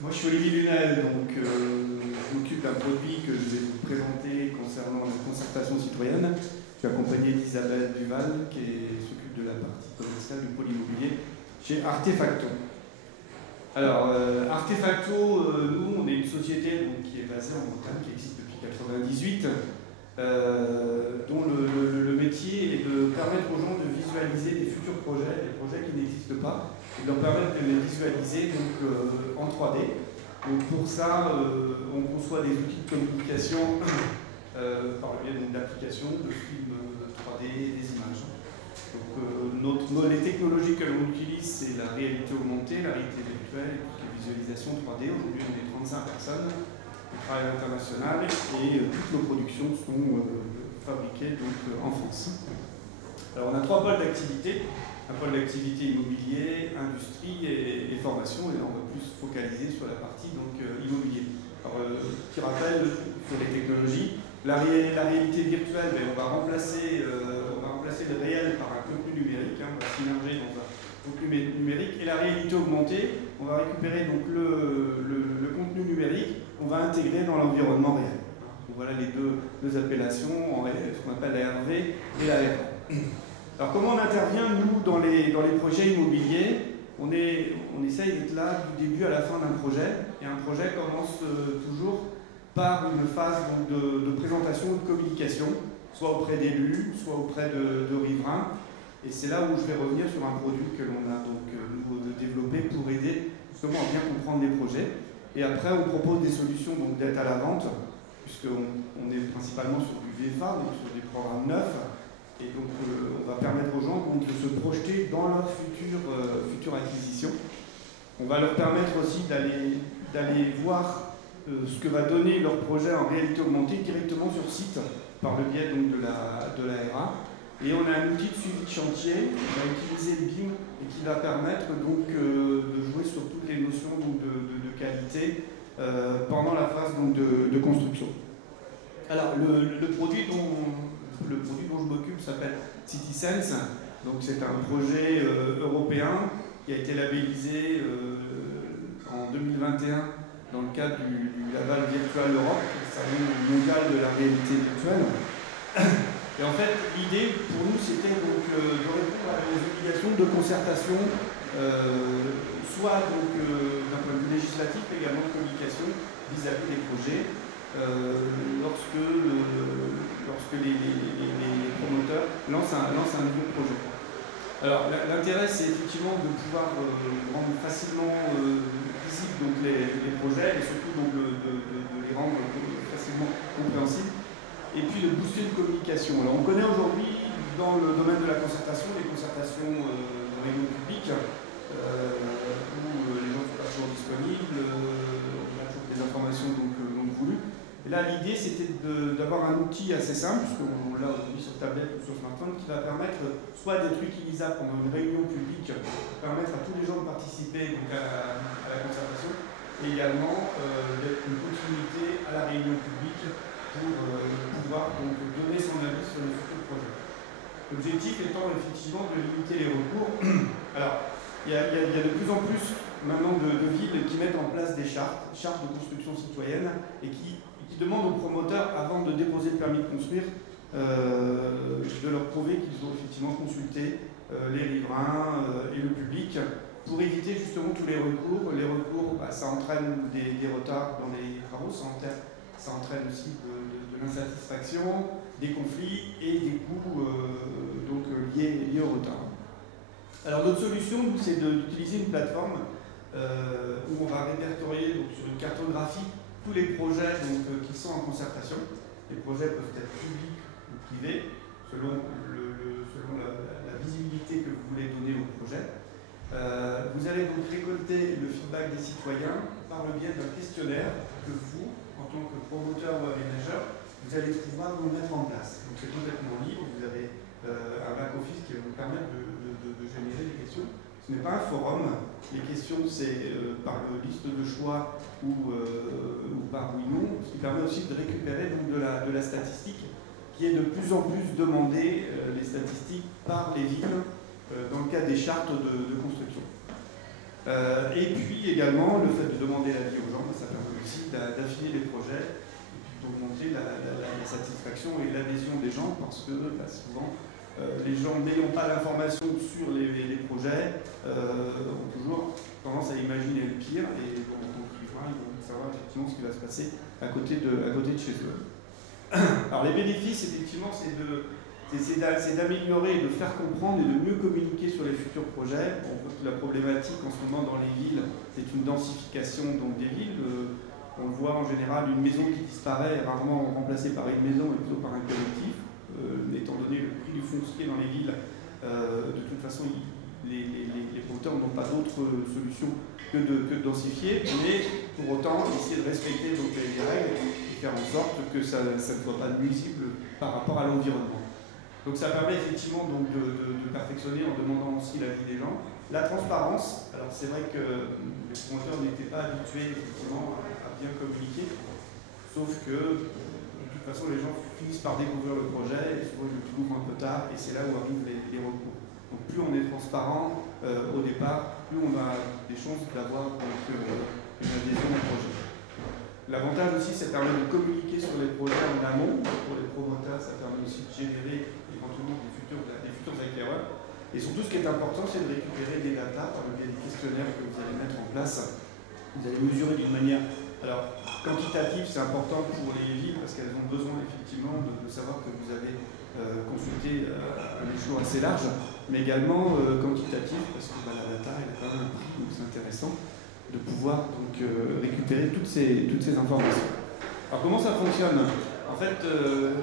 Moi je suis Olivier Lunel, donc je m'occupe d'un produit que je vais vous présenter concernant la concertation citoyenne. Je suis accompagné d'Isabelle Duval qui s'occupe de la partie commerciale du pôle immobilier chez Artefacto. Alors Artefacto, nous on est une société donc, qui est basée en Bretagne, qui existe depuis 1998, dont le métier est de permettre aux gens de visualiser des futurs projets, des projets qui n'existent pas, et de leur permettre de les visualiser donc, en 3D. Donc pour ça, on conçoit des outils de communication par le biais d'applications, de films 3D, des images. Donc les technologies que l'on utilise, c'est la réalité augmentée, la réalité virtuelle et toutes les visualisations 3D. Aujourd'hui, on est 35 personnes. On travaille à l'international et toutes nos productions sont fabriquées donc, en France. Alors on a 3 pôles d'activité. Un pôle d'activité immobilier, industrie et formation. Et là, on va plus focaliser sur la partie donc, immobilier. Alors, petit rappel sur les technologies. La réalité virtuelle, on va remplacer le réel par un contenu numérique. On va s'immerger dans un contenu numérique. Et la réalité augmentée, on va récupérer donc, le contenu numérique, on va intégrer dans l'environnement réel. Donc, voilà les deux appellations, ce qu'on appelle la RV et la RA. Alors comment on intervient, nous, dans les projets immobiliers? On essaye d'être là du début à la fin d'un projet. Et un projet commence toujours par une phase donc, de présentation ou de communication, soit auprès d'élus, soit auprès de riverains. Et c'est là où je vais revenir sur un produit que l'on a donc, nous, développé pour aider justement à bien comprendre les projets. Et après, on propose des solutions d'aide à la vente, puisqu'on est principalement sur du VFA, donc sur des programmes neufs. Et donc, on va permettre aux gens donc, de se projeter dans leur future acquisition. On va leur permettre aussi d'aller voir ce que va donner leur projet en réalité augmentée directement sur site, par le biais donc, de la RA. Et on a un outil de suivi de chantier qu'on va utiliser BIM et qui va permettre donc, de jouer sur toutes les notions donc, de qualité pendant la phase donc, de construction. Alors, le produit dont je m'occupe s'appelle CitySense. Donc c'est un projet européen qui a été labellisé en 2021 dans le cadre du Laval Virtual Europe, le salon mondial de la réalité virtuelle. Et en fait, l'idée pour nous, c'était donc de répondre à des obligations de concertation, soit d'un point de vue législatif, mais également de communication vis-à-vis des projets. Lorsque les promoteurs lancent un nouveau projet. Alors l'intérêt c'est effectivement de pouvoir rendre facilement visibles donc, les projets et surtout donc, de les rendre facilement compréhensibles et puis de booster une communication. Alors on connaît aujourd'hui dans le domaine de la concertation les concertations de réunions publiques où les gens ne sont pas toujours disponibles, on a toujours des informations donc, non voulues. Et là, l'idée, c'était d'avoir un outil assez simple, puisqu'on l'a aujourd'hui sur tablette ou sur smartphone, qui va permettre soit d'être utilisable pendant une réunion publique, permettre à tous les gens de participer donc, à la concertation, et également d'être une continuité à la réunion publique pour pouvoir donc, donner son avis sur les futurs projets. L'objectif étant effectivement de limiter les recours. Alors, il y a de plus en plus maintenant de villes qui mettent en place des chartes de construction citoyenne, et qui demandent aux promoteurs, avant de déposer le permis de construire, de leur prouver qu'ils ont effectivement consulté les riverains et le public pour éviter justement tous les recours. Les recours, ça entraîne des retards dans les travaux, ça entraîne aussi de l'insatisfaction, des conflits et des coûts donc, liés au retard. Alors notre solution, nous, c'est d'utiliser une plateforme où on va répertorier donc, sur une cartographie tous les projets donc, qui sont en concertation. Les projets peuvent être publics ou privés, selon la visibilité que vous voulez donner au projet. Vous allez donc récolter le feedback des citoyens par le biais d'un questionnaire que vous, en tant que promoteur ou aménageur, vous allez pouvoir vous mettre en place. Donc c'est complètement libre, vous avez un back-office qui va vous permettre de générer des questions. Ce n'est pas un forum, les questions c'est par liste de choix ou par oui non, ce qui permet aussi de récupérer donc, de la statistique qui est de plus en plus demandée, les statistiques par les villes dans le cadre des chartes de construction. Et puis également, le fait de demander l'avis aux gens, ça permet aussi d'affiner les projets, d'augmenter la satisfaction et l'adhésion des gens, parce que souvent, les gens n'ayant pas l'information sur les projets ont toujours tendance à imaginer le pire, et en tant que riverain, ils vont savoir effectivement ce qui va se passer à côté de chez eux. Alors les bénéfices, effectivement, c'est d'améliorer et de faire comprendre et de mieux communiquer sur les futurs projets. On voit que la problématique en ce moment dans les villes, c'est une densification donc, des villes. On le voit en général, une maison qui disparaît est rarement remplacée par une maison et plutôt par un collectif. Étant donné le prix du foncier dans les villes, de toute façon, les promoteurs n'ont pas d'autre solution que de densifier, mais pour autant essayer de respecter donc, les règles et faire en sorte que ça ne soit pas nuisible par rapport à l'environnement. Donc ça permet effectivement donc, de perfectionner en demandant aussi l'avis des gens. La transparence, alors c'est vrai que les promoteurs n'étaient pas habitués effectivement à bien communiquer, sauf que de toute façon les gens finissent par découvrir le projet et souvent ils le découvrent un peu tard et c'est là où arrivent les recours. Donc plus on est transparent au départ, plus on a des chances d'avoir une adhésion au projet. L'avantage aussi, ça permet de communiquer sur les projets en amont. Pour les promoteurs, ça permet aussi de générer éventuellement des futurs acquéreurs. Et surtout, ce qui est important, c'est de récupérer des datas par le biais des questionnaires que vous allez mettre en place. Vous allez mesurer d'une manière quantitative, c'est important pour les villes parce qu'elles ont besoin effectivement de savoir que vous avez consulté un échelon assez large, mais également quantitatif parce que la data elle a quand même un prix, donc c'est intéressant de pouvoir donc, récupérer toutes ces informations. Alors comment ça fonctionne? En fait,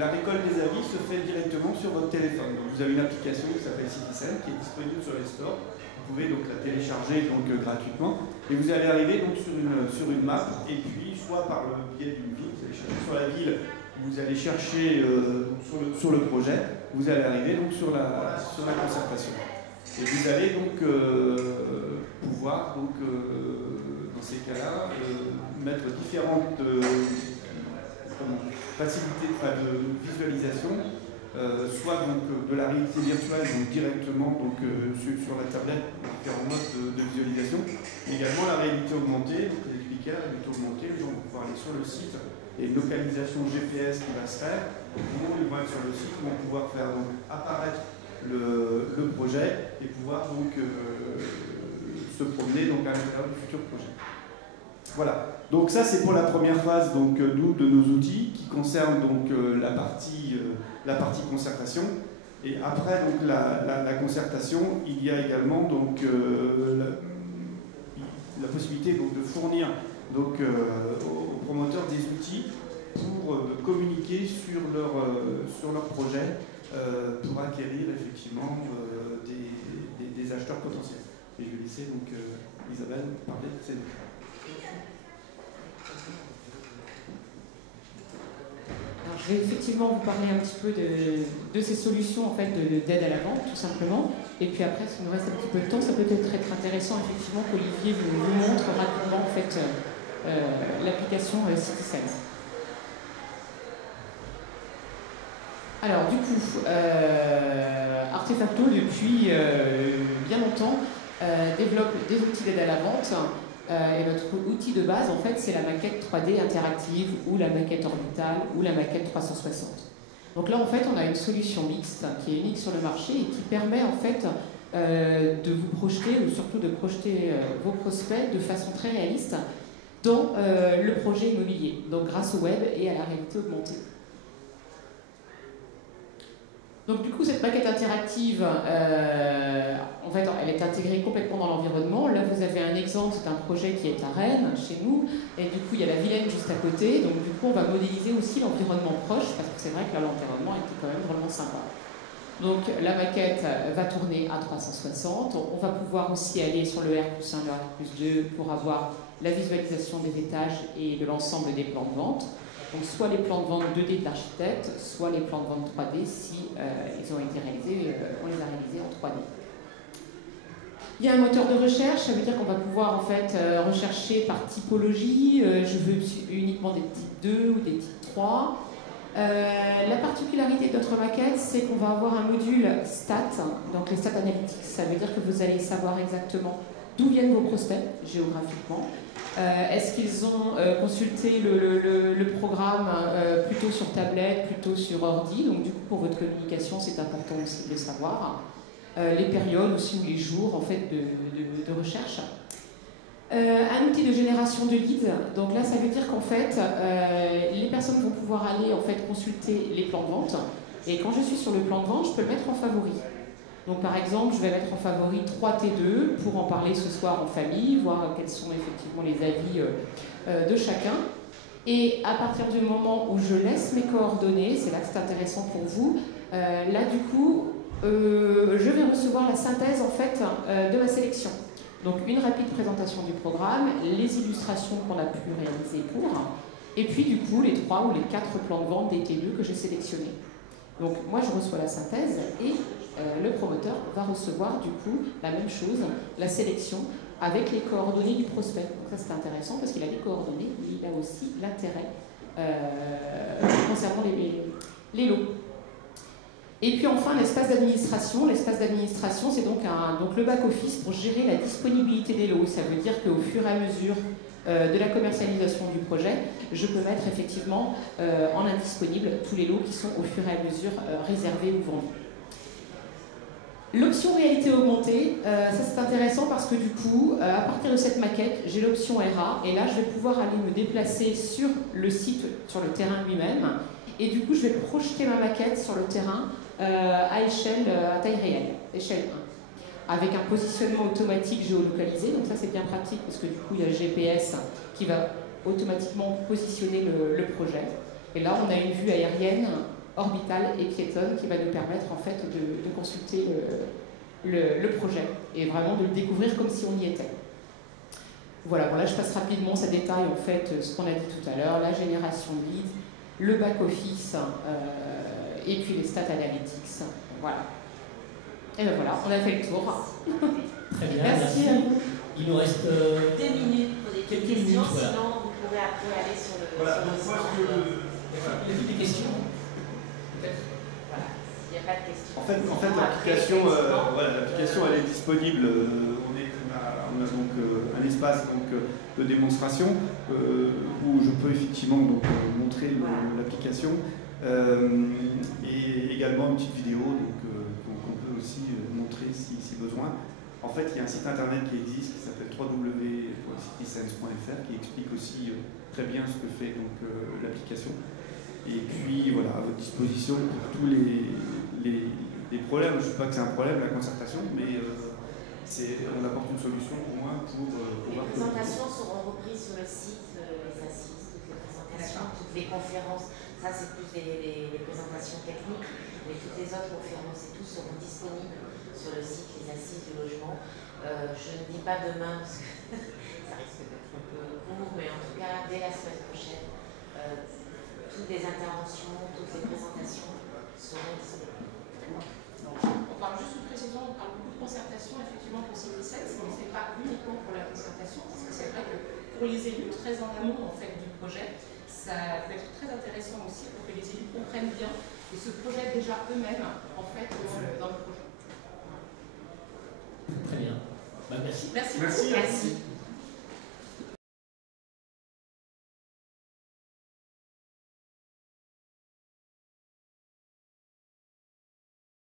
la récolte des avis se fait directement sur votre téléphone. Donc, vous avez une application qui s'appelle Citizen qui est disponible sur les stores. Vous pouvez donc la télécharger donc, gratuitement et vous allez arriver donc, sur une map et puis soit par le biais d'une ville, vous allez chercher sur la ville, vous allez chercher sur le projet, vous allez arriver donc, sur la concertation. Et vous allez donc pouvoir donc, dans ces cas-là mettre différentes facilités de visualisation, soit donc, de la réalité virtuelle donc, directement donc, sur la tablette, différents modes de visualisation, mais également la réalité augmentée, donc expliquer la réalité augmentée, les gens vont pouvoir aller sur le site et une localisation GPS qui va se faire, comment ils vont être sur le site, ils vont pouvoir faire donc, apparaître le projet et pouvoir donc se promener donc, à l'intérieur du futur projet. Voilà, donc ça c'est pour la première phase donc, de nos outils qui concerne donc, la partie concertation. Et après donc, la concertation, il y a également donc, la possibilité donc, de fournir donc, aux promoteurs des outils pour communiquer sur leur projet pour acquérir effectivement des acheteurs potentiels. Et je vais laisser donc Isabelle parler de ces deux. Alors, je vais effectivement vous parler un petit peu de ces solutions en fait, d'aide à la vente, tout simplement. Et puis après, s'il nous reste un petit peu de temps, ça peut être intéressant effectivement qu'Olivier vous montre rapidement en fait, l'application Citizen. Alors du coup, Artefacto depuis bien longtemps développe des outils d'aide à la vente et notre outil de base en fait c'est la maquette 3D interactive ou la maquette orbitale ou la maquette 360. Donc là en fait on a une solution mixte qui est unique sur le marché et qui permet en fait de vous projeter ou surtout de projeter vos prospects de façon très réaliste dans le projet immobilier, donc grâce au web et à la réalité augmentée. Donc du coup, cette maquette interactive, en fait, elle est intégrée complètement dans l'environnement. Là, vous avez un exemple d'un projet qui est à Rennes, chez nous, et du coup, il y a la Vilaine juste à côté. Donc du coup, on va modéliser aussi l'environnement proche, parce que c'est vrai que là, l'environnement était quand même vraiment sympa. Donc la maquette va tourner à 360. On va pouvoir aussi aller sur le R+1, le R+2 pour avoir la visualisation des étages et de l'ensemble des plans de vente. Donc soit les plans de vente 2D de l'architecte, soit les plans de vente 3D si ils ont été réalisés, on les a réalisés en 3D. Il y a un moteur de recherche, ça veut dire qu'on va pouvoir en fait rechercher par typologie. Je veux uniquement des types 2 ou des types 3. La particularité de notre maquette, c'est qu'on va avoir un module stats, donc les stats analytics. Ça veut dire que vous allez savoir exactement d'où viennent vos prospects géographiquement. Est-ce qu'ils ont consulté le programme plutôt sur tablette, plutôt sur ordi? Donc du coup, pour votre communication, c'est important aussi de le savoir. Les périodes aussi ou les jours en fait de recherche. Un outil de génération de leads. Donc là, ça veut dire qu'en fait, les personnes vont pouvoir aller en fait consulter les plans de vente. Et quand je suis sur le plan de vente, je peux le mettre en favori. Donc par exemple, je vais mettre en favori 3T2 pour en parler ce soir en famille, voir quels sont effectivement les avis de chacun. Et à partir du moment où je laisse mes coordonnées, c'est là que c'est intéressant pour vous, là du coup, je vais recevoir la synthèse en fait de ma sélection. Donc une rapide présentation du programme, les illustrations qu'on a pu réaliser pour, et puis du coup les 3 ou les 4 plans de vente des T2 que j'ai sélectionnés. Donc moi je reçois la synthèse et le promoteur va recevoir du coup la même chose, la sélection avec les coordonnées du prospect. Donc ça c'est intéressant parce qu'il a les coordonnées, mais il a aussi l'intérêt concernant les lots. Et puis enfin l'espace d'administration. L'espace d'administration c'est donc le back-office pour gérer la disponibilité des lots. Ça veut dire qu'au fur et à mesure de la commercialisation du projet, je peux mettre effectivement en indisponible tous les lots qui sont au fur et à mesure réservés ou vendus. L'option réalité augmentée, ça c'est intéressant parce que du coup, à partir de cette maquette, j'ai l'option RA et là je vais pouvoir aller me déplacer sur le site, sur le terrain lui-même et du coup je vais projeter ma maquette sur le terrain à échelle, à taille réelle, échelle 1. Avec un positionnement automatique géolocalisé, donc ça c'est bien pratique parce que du coup il y a le GPS qui va automatiquement positionner le projet. Et là on a une vue aérienne, orbitale et piétonne qui va nous permettre en fait de consulter le projet et vraiment de le découvrir comme si on y était. Voilà, bon là je passe rapidement, ça détaille en fait ce qu'on a dit tout à l'heure, la génération de leads, le back-office et puis les stats analytics. Voilà. Et ben voilà, on a fait le tour. Très bien, merci. À vous. Il nous reste 2 minutes pour des quelques questions, minutes, voilà. sinon vous pourrez après aller sur le Voilà, sur le donc moi stand. Il y a des questions. Voilà, s'il n'y a pas de questions. En fait Sinon, l'application, après, voilà, l'application elle est disponible. On a donc un espace de démonstration où je peux effectivement donc, montrer l'application et également une petite vidéo qu'on peut aussi montrer si besoin. En fait, il y a un site internet qui existe qui s'appelle www.citysense.fr qui explique aussi très bien ce que fait l'application. Et puis voilà, à votre disposition pour tous les problèmes. Je ne sais pas que c'est un problème la concertation, mais on apporte une solution au moins pour les présentations seront reprises sur le site, les assises, toutes les présentations, toutes les conférences. Ça, c'est plus les présentations techniques, mais toutes les autres conférences et tout seront disponibles sur le site, les assises du logement. Je ne dis pas demain parce que ça risque d'être un peu court, mais en tout cas, dès la semaine prochaine, toutes les interventions, toutes les présentations seront disponibles. On parle juste de précision, on parle beaucoup de concertation effectivement pour Citysense, mais ce n'est pas uniquement pour la concertation, parce que c'est vrai que pour les élus, très en amont en fait, du projet, ça peut être très intéressant aussi pour que les élus comprennent bien et se projettent déjà eux-mêmes en fait dans le projet. Très bien. Bah, merci. Merci. Merci. Merci.